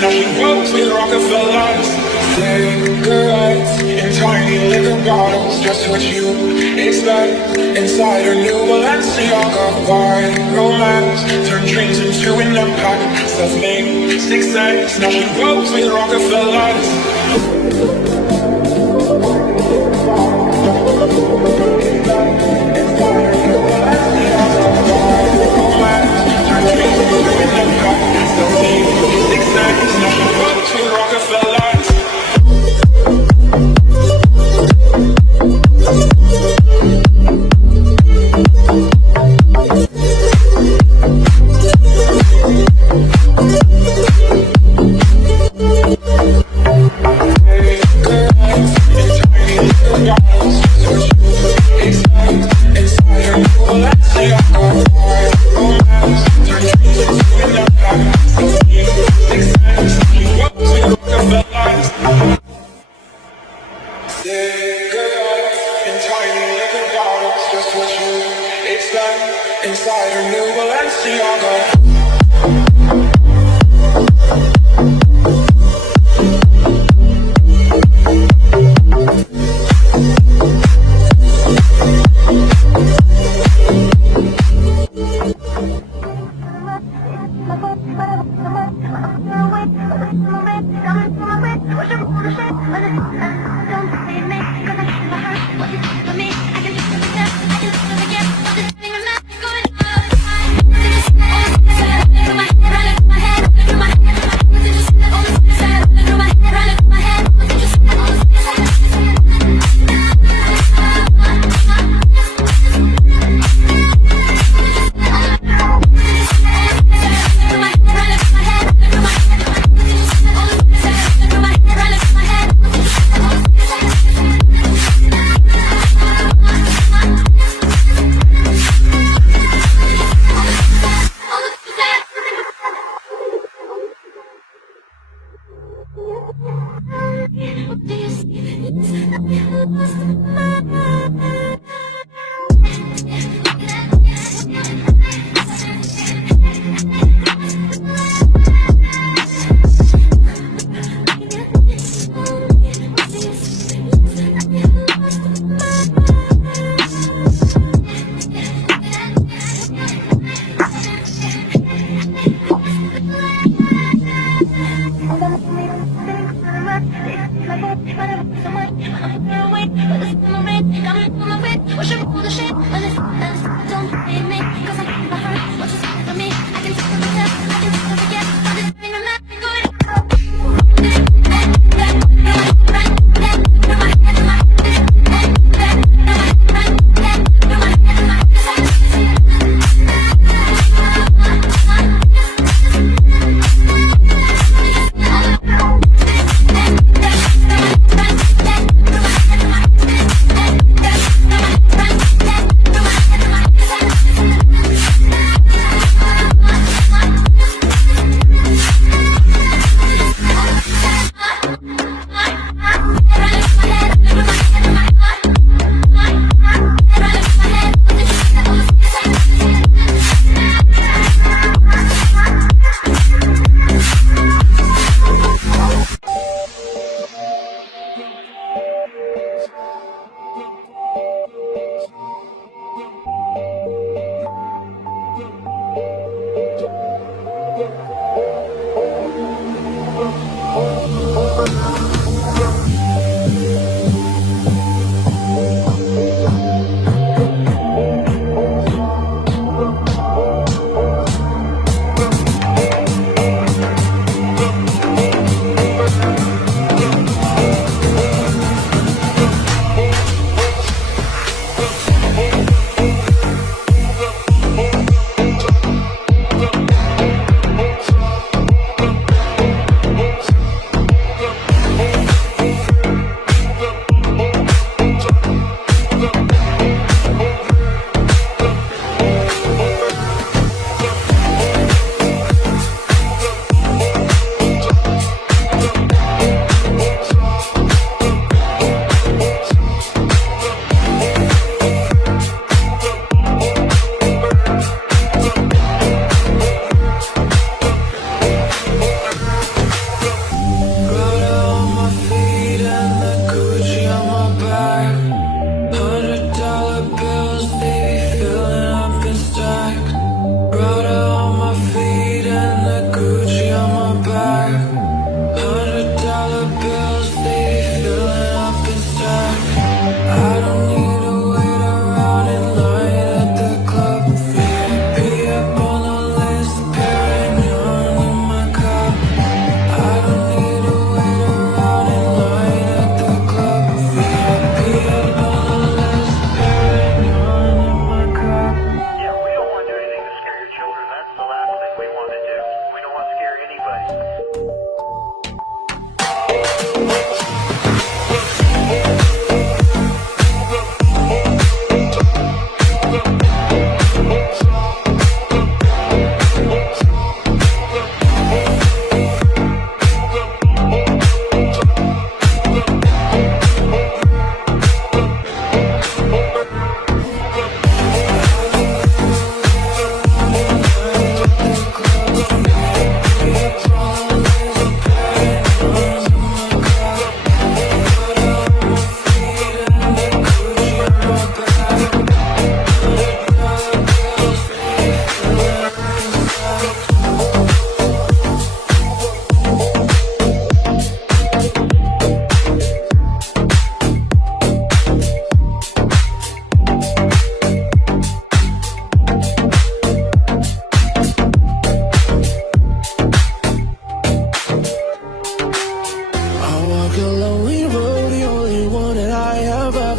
Now she rolls with Rockefellers. Cigarettes in tiny liquor bottles, just what you expect. Inside her new Balenciaga, white romance turn dreams into an empire. Self-made success. Now she rolls with Rockefellers. Inside her new Balenciaga. I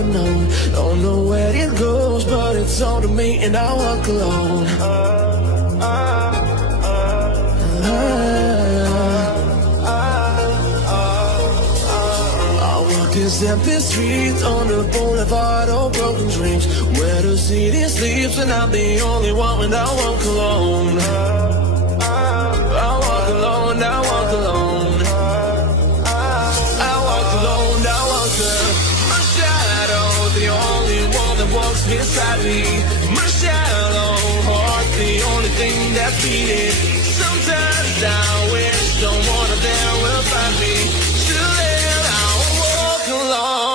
unknown. Don't know where it goes, but it's all to me, and I walk alone. I walk these empty streets on the boulevard of broken dreams, where the city sleeps and I'm the only one when I walk alone. I walk alone, I walk alone. I walk alone, I walk alone. My shadow, the only one that walks beside me. My shallow heart, the only thing that's beating. Sometimes I wish someone up there will find me. Till then I'll walk alone.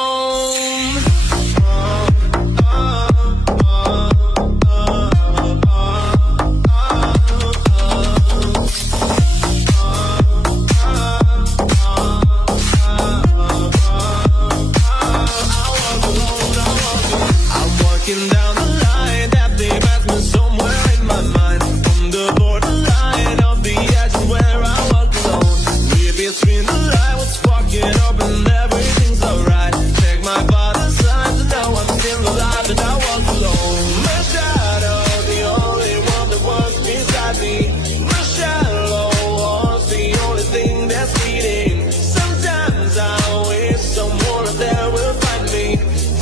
Walking down the line that leads me somewhere in my mind. On the borderline of the edge where I walk alone. We're between the line, what's walking up and everything's alright. Check my father's signs and now I'm still alive and I walk alone. My shadow, the only one that walks beside me. My shallow heart's the only thing that's beating. Sometimes I wish someone up there will find me.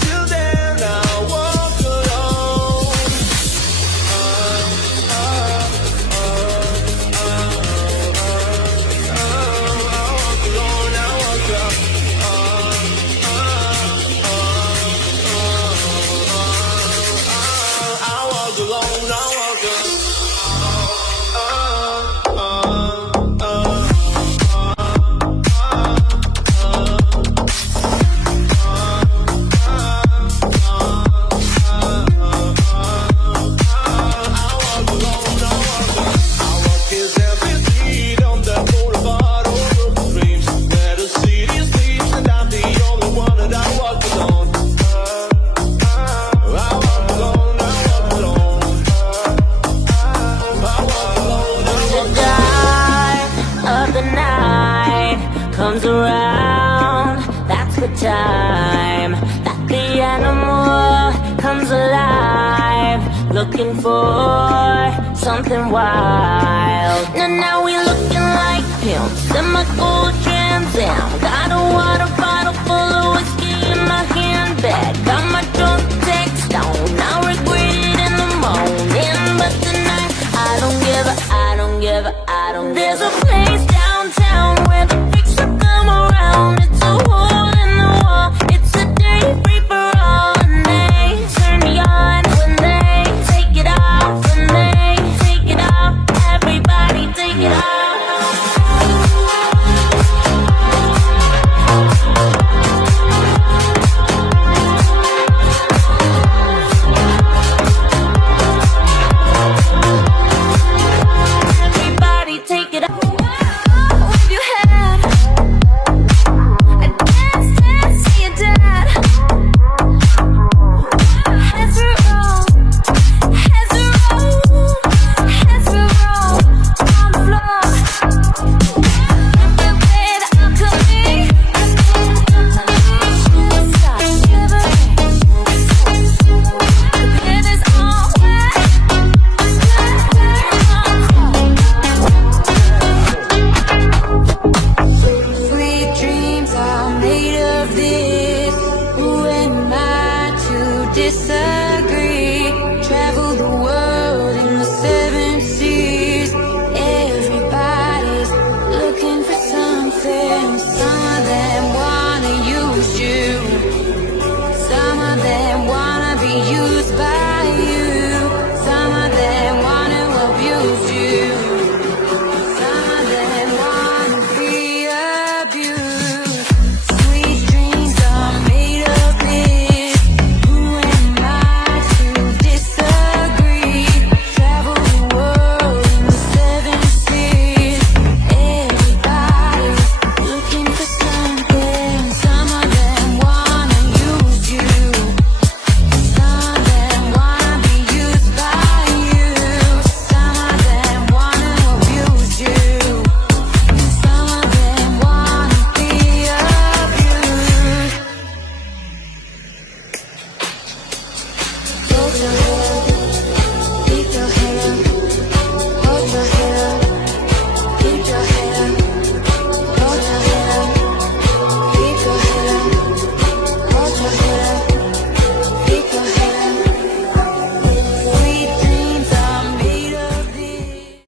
Till then I'll walk alone. Comes around, that's the time that the animal comes alive, looking for something wild. Now we looking like pimps in my gold Trans Am. Got a water bottle full of whiskey in my handbag. Got my drunk text on, I regret it in the morning. But tonight, I don't give a, I don't give a, I don't. There's a place downtown where the freaks will come around. It's a hole in the wall, it's a day free for all. And they turn me on when they take it off. When they take it off, everybody take it off. Everybody take it off. Wave your head. I dance, dance, see your dad. Heads will roll, heads will roll, heads will roll on the floor. The way that I'm coming, stop shivering. The bed is all wet. Sweet dreams are made of this. Who am I to decide?